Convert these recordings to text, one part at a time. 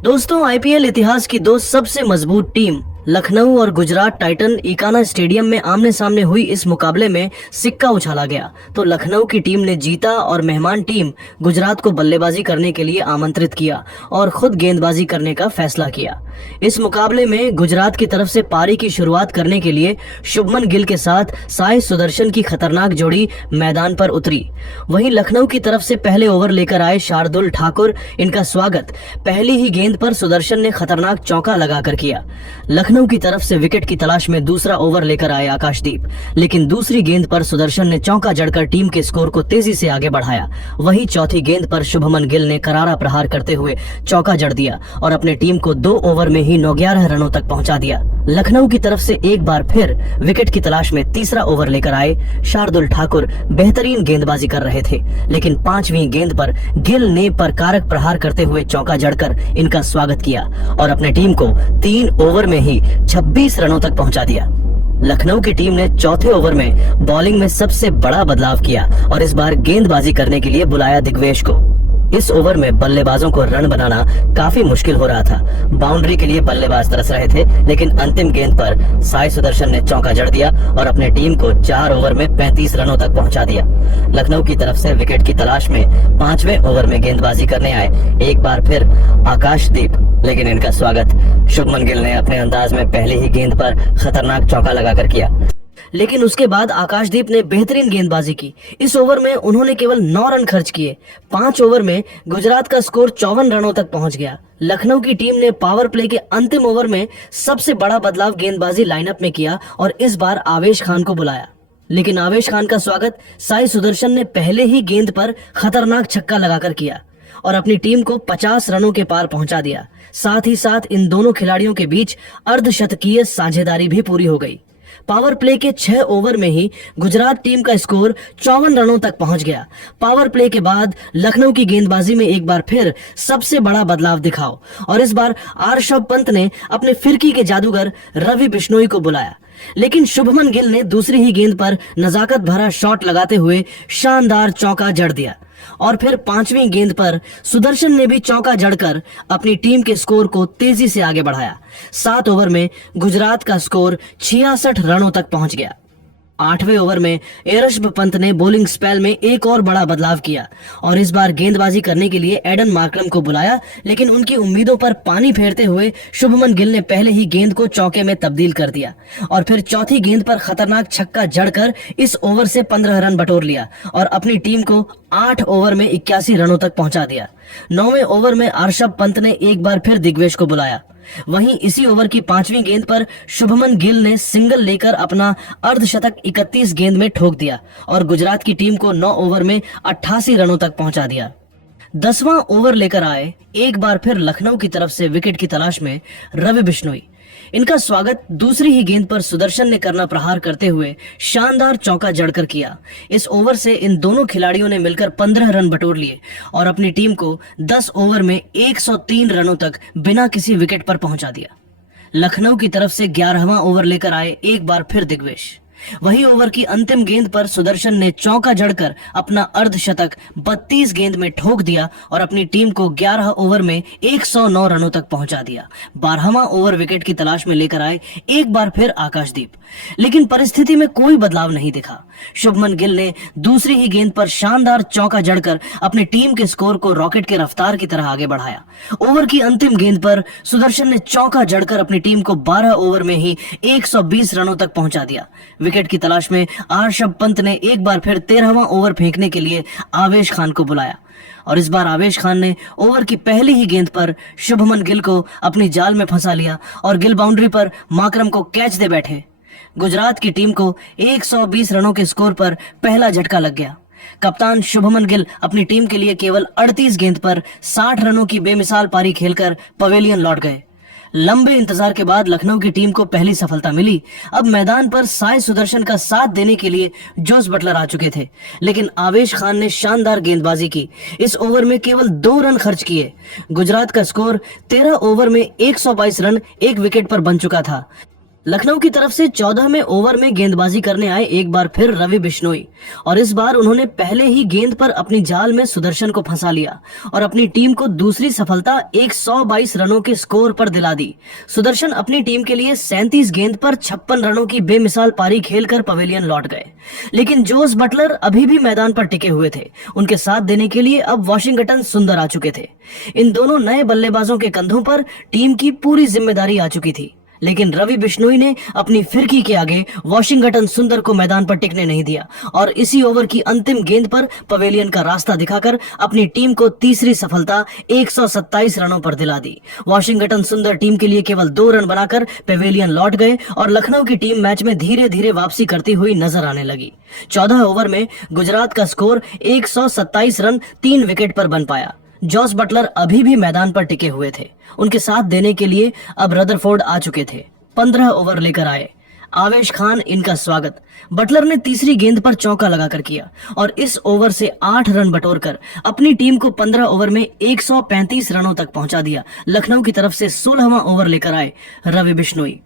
दोस्तों, आईपीएल इतिहास की दो सबसे मजबूत टीम लखनऊ और गुजरात टाइटन इकाना स्टेडियम में आमने सामने हुई इस मुकाबले में सिक्का उछाला गया तो लखनऊ की टीम ने जीता और मेहमान टीम गुजरात को बल्लेबाजी करने के लिए आमंत्रित किया और खुद गेंदबाजी करने का फैसला किया। इस मुकाबले में गुजरात की तरफ से पारी की शुरुआत करने के लिए शुभमन गिल के साथ साई सुदर्शन की खतरनाक जोड़ी मैदान पर उतरी। वहीं लखनऊ की तरफ से पहले ओवर लेकर आए शार्दुल ठाकुर, इनका स्वागत पहली ही गेंद पर सुदर्शन ने खतरनाक चौका लगाकर किया। लखनऊ की तरफ से विकेट की तलाश में दूसरा ओवर लेकर आए आकाशदीप, लेकिन दूसरी गेंद पर सुदर्शन ने चौका जड़कर टीम के स्कोर को तेजी से आगे बढ़ाया। वहीं चौथी गेंद पर शुभमन गिल ने करारा प्रहार करते हुए चौका जड़ दिया और अपने टीम को 2 ओवर में ही 9-11 रनों तक पहुंचा दिया। लखनऊ की तरफ से एक बार फिर विकेट की तलाश में तीसरा ओवर लेकर आए शार्दुल ठाकुर बेहतरीन गेंदबाजी कर रहे थे, लेकिन 5वीं गेंद पर गिल ने प्रकारक प्रहार करते हुए चौका जड़कर इनका स्वागत किया और अपने टीम को 3 ओवर में ही 26 रनों तक पहुंचा दिया। लखनऊ की टीम ने चौथे ओवर में बॉलिंग में सबसे बड़ा बदलाव किया और इस बार गेंदबाजी करने के लिए बुलाया दिग्वेश को। इस ओवर में बल्लेबाजों को रन बनाना काफी मुश्किल हो रहा था। बाउंड्री के लिए बल्लेबाज तरस रहे थे, लेकिन अंतिम गेंद पर साई सुदर्शन ने चौका जड़ दिया और अपने टीम को 4 ओवर में 35 रनों तक पहुंचा दिया। लखनऊ की तरफ से विकेट की तलाश में 5वें ओवर में गेंदबाजी करने आए एक बार फिर आकाशदीप, लेकिन इनका स्वागत शुभमन गिल ने अपने अंदाज में पहली ही गेंद पर खतरनाक चौका लगाकर किया। लेकिन उसके बाद आकाशदीप ने बेहतरीन गेंदबाजी की। इस ओवर में उन्होंने केवल 9 रन खर्च किए। 5 ओवर में गुजरात का स्कोर 54 रनों तक पहुंच गया। लखनऊ की टीम ने पावर प्ले के अंतिम ओवर में सबसे बड़ा बदलाव गेंदबाजी लाइनअप में किया और इस बार आवेश खान को बुलाया, लेकिन आवेश खान का स्वागत साई सुदर्शन ने पहले ही गेंद पर खतरनाक छक्का लगाकर किया और अपनी टीम को 50 रनों के पार पहुंचा दिया। साथ ही साथ इन दोनों खिलाड़ियों के बीच अर्धशतकीय साझेदारी भी पूरी हो गई। पावर प्ले के 6 ओवर में ही गुजरात टीम का स्कोर 54 रनों तक पहुंच गया। पावर प्ले के बाद लखनऊ की गेंदबाजी में एक बार फिर सबसे बड़ा बदलाव दिखाओ और इस बार ऋषभ पंत ने अपने फिरकी के जादूगर रवि बिश्नोई को बुलाया, लेकिन शुभमन गिल ने दूसरी ही गेंद पर नजाकत भरा शॉट लगाते हुए शानदार चौका जड़ दिया और फिर 5वीं गेंद पर सुदर्शन ने भी चौका जड़कर अपनी टीम के स्कोर को तेजी से आगे बढ़ाया। 7 ओवर में गुजरात का स्कोर 66 रनों तक पहुंच गया। 8वें ओवर में ऋषभ पंत ने बॉलिंग स्पेल में एक और बड़ा बदलाव किया और इस बार गेंदबाजी करने के लिए एडन मार्करम को बुलाया, लेकिन उनकी उम्मीदों पर पानी फेरते हुए शुभमन गिल ने पहले ही गेंद को चौके में तब्दील कर दिया और फिर चौथी गेंद पर खतरनाक छक्का जड़कर इस ओवर से 15 रन बटोर लिया और अपनी टीम को 8 ओवर में 81 रनों तक पहुंचा दिया। 9वें ओवर में ऋषभ पंत ने एक बार फिर दिग्वेश को बुलाया। वहीं इसी ओवर की 5वीं गेंद पर शुभमन गिल ने सिंगल लेकर अपना अर्धशतक 31 गेंद में ठोक दिया और गुजरात की टीम को 9 ओवर में 88 रनों तक पहुंचा दिया। 10वां ओवर लेकर आए एक बार फिर लखनऊ की तरफ से विकेट की तलाश में रवि बिश्नोई, इनका स्वागत दूसरी ही गेंद पर सुदर्शन ने करना प्रहार करते हुए शानदार चौका जड़कर किया। इस ओवर से इन दोनों खिलाड़ियों ने मिलकर 15 रन बटोर लिए और अपनी टीम को 10 ओवर में 103 रनों तक बिना किसी विकेट पर पहुंचा दिया। लखनऊ की तरफ से 11वां ओवर लेकर आए एक बार फिर दिग्वेश। वही ओवर की अंतिम गेंद पर सुदर्शन ने चौका जड़कर अपना अर्धशतक 32 गेंद में ठोक दिया और अपनी टीम को 11 ओवर में 109 रनों तक पहुंचा दिया। 12वां ओवर विकेट की तलाश में लेकर आए एक बार फिर आकाशदीप, लेकिन परिस्थिति में कोई बदलाव नहीं दिखा। शुभमन गिल ने दूसरी ही गेंद पर शानदार चौका जड़कर अपनी टीम के स्कोर को रॉकेट के रफ्तार की तरह आगे बढ़ाया। ओवर की अंतिम गेंद पर सुदर्शन ने चौका जड़कर अपनी टीम को 12 ओवर में ही 120 रनों तक पहुंचा दिया। विकेट की तलाश में ऋषभ पंत ने एक बार फिर 13वां ओवर फेंकने के लिए आवेश खान को बुलाया और इस बार आवेश खान ने ओवर की पहली ही गेंद पर शुभमन गिल को अपनी जाल में फंसा लिया और गिल बाउंड्री पर माकरम को कैच दे बैठे। गुजरात की टीम को 120 रनों के स्कोर पर पहला झटका लग गया। कप्तान शुभमन गिल अपनी टीम के लिए केवल 38 गेंद पर 60 रनों की बेमिसाल पारी खेलकर पवेलियन लौट गए। लंबे इंतजार के बाद लखनऊ की टीम को पहली सफलता मिली। अब मैदान पर साई सुदर्शन का साथ देने के लिए जोस बटलर आ चुके थे, लेकिन आवेश खान ने शानदार गेंदबाजी की। इस ओवर में केवल 2 रन खर्च किए। गुजरात का स्कोर 13 ओवर में 122 रन एक विकेट पर बन चुका था। लखनऊ की तरफ से 14वें ओवर में गेंदबाजी करने आए एक बार फिर रवि बिश्नोई और इस बार उन्होंने पहले ही गेंद पर अपनी जाल में सुदर्शन को फंसा लिया और अपनी टीम को दूसरी सफलता 122 रनों के स्कोर पर दिला दी। सुदर्शन अपनी टीम के लिए 37 गेंद पर 56 रनों की बेमिसाल पारी खेलकर पवेलियन लौट गए, लेकिन जोस बटलर अभी भी मैदान पर टिके हुए थे। उनके साथ देने के लिए अब वॉशिंगटन सुंदर आ चुके थे। इन दोनों नए बल्लेबाजों के कंधों पर टीम की पूरी जिम्मेदारी आ चुकी थी, लेकिन रवि बिश्नोई ने अपनी फिरकी के आगे वॉशिंगटन सुंदर को मैदान पर टिकने नहीं दिया और इसी ओवर की अंतिम गेंद पर पवेलियन का रास्ता दिखाकर अपनी टीम को तीसरी सफलता 127 रनों पर दिला दी। वॉशिंगटन सुंदर टीम के लिए केवल 2 रन बनाकर पवेलियन लौट गए और लखनऊ की टीम मैच में धीरे धीरे वापसी करती हुई नजर आने लगी। 14 ओवर में गुजरात का स्कोर 127 रन 3 विकेट पर बन पाया। जॉस बटलर अभी भी मैदान पर टिके हुए थे। उनके साथ देने के लिए अब रदरफोर्ड आ चुके थे। 15 ओवर लेकर आए आवेश खान, इनका स्वागत बटलर ने तीसरी गेंद पर चौका लगाकर किया और इस ओवर से 8 रन बटोरकर अपनी टीम को 15 ओवर में 135 रनों तक पहुंचा दिया। लखनऊ की तरफ से 16वां ओवर लेकर आए रवि बिश्नोई।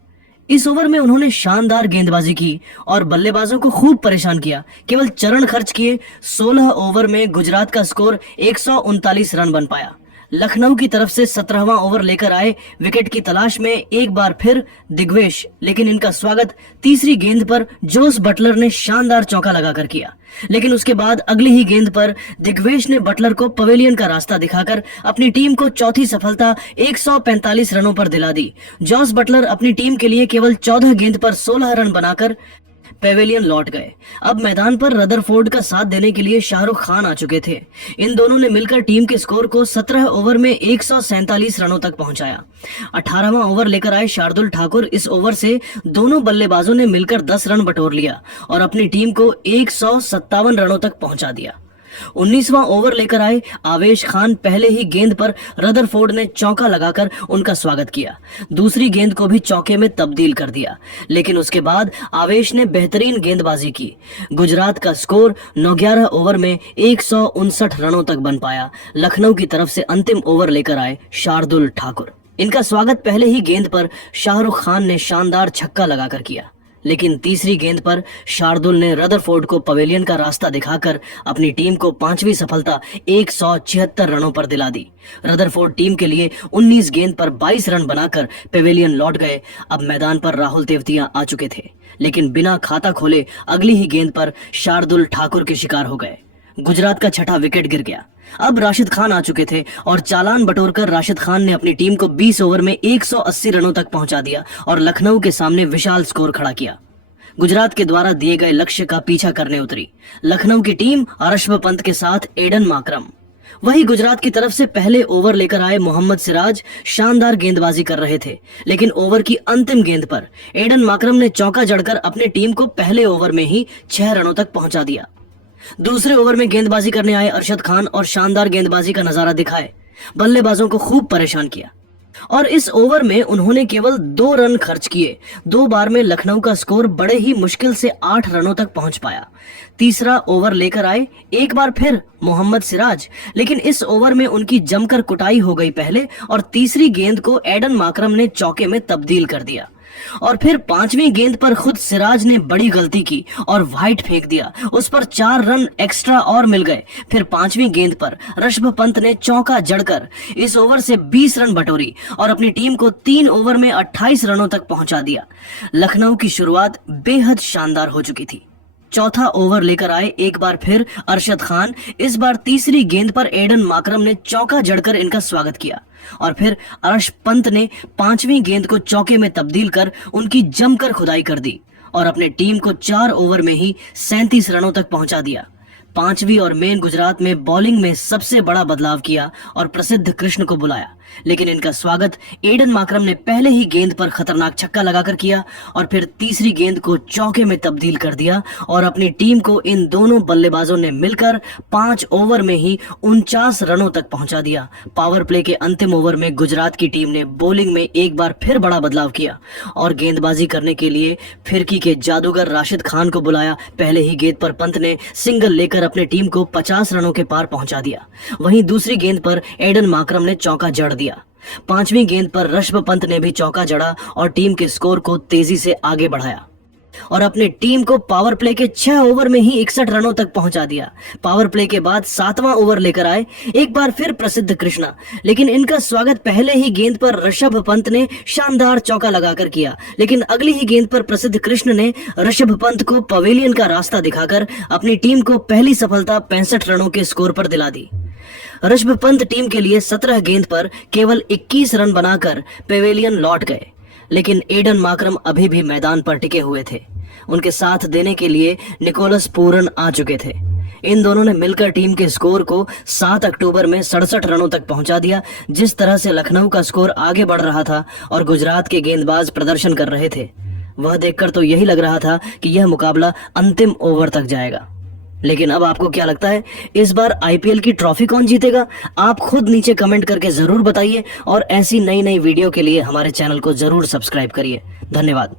इस ओवर में उन्होंने शानदार गेंदबाजी की और बल्लेबाजों को खूब परेशान किया। केवल चरण खर्च किए 16 ओवर में गुजरात का स्कोर 139 रन बन पाया। लखनऊ की तरफ से 17वां ओवर लेकर आए विकेट की तलाश में एक बार फिर दिग्वेश, लेकिन इनका स्वागत तीसरी गेंद पर जोस बटलर ने शानदार चौका लगाकर किया। लेकिन उसके बाद अगली ही गेंद पर दिग्वेश ने बटलर को पवेलियन का रास्ता दिखाकर अपनी टीम को चौथी सफलता 145 रनों पर दिला दी। जॉस बटलर अपनी टीम के लिए केवल 14 गेंद पर 16 रन बनाकर पेवेलियन लौट गए। अब मैदान पर रदरफोर्ड का साथ देने के लिए शाहरुख खान आ चुके थे। इन दोनों ने मिलकर टीम के स्कोर को 17 ओवर में 147 रनों तक पहुंचाया। 18वां ओवर लेकर आए शार्दुल ठाकुर। इस ओवर से दोनों बल्लेबाजों ने मिलकर 10 रन बटोर लिया और अपनी टीम को 157 रनों तक पहुंचा दिया। 19वां ओवर लेकर आए आवेश खान। पहले ही गेंद पर रदरफोर्ड ने चौका लगाकर उनका स्वागत किया। दूसरी गेंद को भी चौके में तब्दील कर दिया, लेकिन उसके बाद आवेश ने बेहतरीन गेंदबाजी की। गुजरात का स्कोर 9-11 ओवर में 159 रनों तक बन पाया। लखनऊ की तरफ से अंतिम ओवर लेकर आए शार्दुल ठाकुर। इनका स्वागत पहले ही गेंद पर शाहरुख खान ने शानदार छक्का लगाकर किया, लेकिन तीसरी गेंद पर शार्दुल ने रदरफोर्ड को पवेलियन का रास्ता दिखाकर अपनी टीम को 5वीं सफलता 176 रनों पर दिला दी। रदरफोर्ड टीम के लिए 19 गेंद पर 22 रन बनाकर पवेलियन लौट गए। अब मैदान पर राहुल तेवतिया आ चुके थे, लेकिन बिना खाता खोले अगली ही गेंद पर शार्दुल ठाकुर के शिकार हो गए। गुजरात का छठा विकेट गिर गया। अब राशिद खान आ चुके थे और चालान बटोरकर राशिद खान ने अपनी टीम को 20 ओवर में 180 रनों तक पहुंचा दिया और लखनऊ के सामने विशाल स्कोर खड़ा किया। गुजरात के द्वारा दिए गए लक्ष्य का पीछा करने उतरी लखनऊ की टीम ऋषभ पंत के साथ एडन माकरम। वही गुजरात की तरफ से पहले ओवर लेकर आए मोहम्मद सिराज शानदार गेंदबाजी कर रहे थे, लेकिन ओवर की अंतिम गेंद पर एडन माकरम ने चौका जड़कर अपनी टीम को पहले ओवर में ही 6 रनों तक पहुंचा दिया। दूसरे ओवर में गेंदबाजी करने आए अरशद खान और शानदार गेंदबाजी का नजारा दिखाए, बल्लेबाजों को खूब परेशान किया और इस ओवर में उन्होंने केवल 2 रन खर्च किए। 2 बार में लखनऊ का स्कोर बड़े ही मुश्किल से 8 रनों तक पहुंच पाया। तीसरा ओवर लेकर आए एक बार फिर मोहम्मद सिराज, लेकिन इस ओवर में उनकी जमकर कुटाई हो गई पहले और तीसरी गेंद को एडन माकरम ने चौके में तब्दील कर दिया और फिर 5वीं गेंद पर खुद सिराज ने बड़ी गलती की और वाइड फेंक दिया। उस पर 4 रन एक्स्ट्रा और मिल गए। फिर 5वीं गेंद पर ऋषभ पंत ने चौका जड़कर इस ओवर से 20 रन बटोरी और अपनी टीम को 3 ओवर में 28 रनों तक पहुंचा दिया। लखनऊ की शुरुआत बेहद शानदार हो चुकी थी। चौथा ओवर लेकर आए एक बार फिर अरशद खान। इस बार तीसरी गेंद पर एडन माकरम ने चौका जड़कर इनका स्वागत किया और फिर अर्श पंत ने 5वीं गेंद को चौके में तब्दील कर उनकी जमकर खुदाई कर दी और अपने टीम को 4 ओवर में ही 37 रनों तक पहुंचा दिया। 5वीं और मेन गुजरात में बॉलिंग में सबसे बड़ा बदलाव किया और प्रसिद्ध कृष्ण को बुलाया, लेकिन इनका स्वागत एडन माकरम ने पहले ही गेंद पर खतरनाक छक्का लगाकर किया और फिर तीसरी गेंद को चौके में तब्दील कर दिया और अपनी टीम को इन दोनों बल्लेबाजों ने मिलकर 5 ओवर में ही 49 रनों तक पहुंचा दिया। पावर प्ले के अंतिम ओवर में गुजरात की टीम ने बॉलिंग में एक बार फिर बड़ा बदलाव किया और गेंदबाजी करने के लिए फिरकी के जादूगर राशिद खान को बुलाया। पहले ही गेंद पर पंत ने सिंगल लेकर अपनी टीम को 50 रनों के पार पहुंचा दिया। वहीं दूसरी गेंद पर एडन माकरम ने चौका जड़ दिया। 5वीं गेंद पर ऋषभ पंत ने भी चौका जड़ा और टीम के स्कोर को तेजी से आगे बढ़ाया और अपनी टीम को पावर प्ले के 6 ओवर में ही 61 रनों तक पहुंचा दिया। पावर प्ले के बाद 7वां ओवर लेकर आए एक बार फिर प्रसिद्ध कृष्णा, लेकिन इनका स्वागत पहले ही गेंद पर ऋषभ पंत ने शानदार चौका लगाकर किया। लेकिन अगली ही गेंद पर प्रसिद्ध कृष्ण ने ऋषभ पंत को पवेलियन का रास्ता दिखाकर अपनी टीम को पहली सफलता 65 रनों के स्कोर पर दिला दी। ऋषभ पंत टीम के लिए 17 गेंद पर केवल 21 रन बनाकर पवेलियन लौट गए, लेकिन एडन मार्करम अभी भी मैदान पर टिके हुए थे। उनके साथ देने के लिए निकोलस पूरन आ चुके थे। इन दोनों ने मिलकर टीम के स्कोर को 7 अक्टूबर में 67 रनों तक पहुंचा दिया। जिस तरह से लखनऊ का स्कोर आगे बढ़ रहा था और गुजरात के गेंदबाज प्रदर्शन कर रहे थे, वह देखकर तो यही लग रहा था कि यह मुकाबला अंतिम ओवर तक जाएगा। लेकिन अब आपको क्या लगता है, इस बार आईपीएल की ट्रॉफी कौन जीतेगा? आप खुद नीचे कमेंट करके जरूर बताइए और ऐसी नई नई वीडियो के लिए हमारे चैनल को जरूर सब्सक्राइब करिए। धन्यवाद।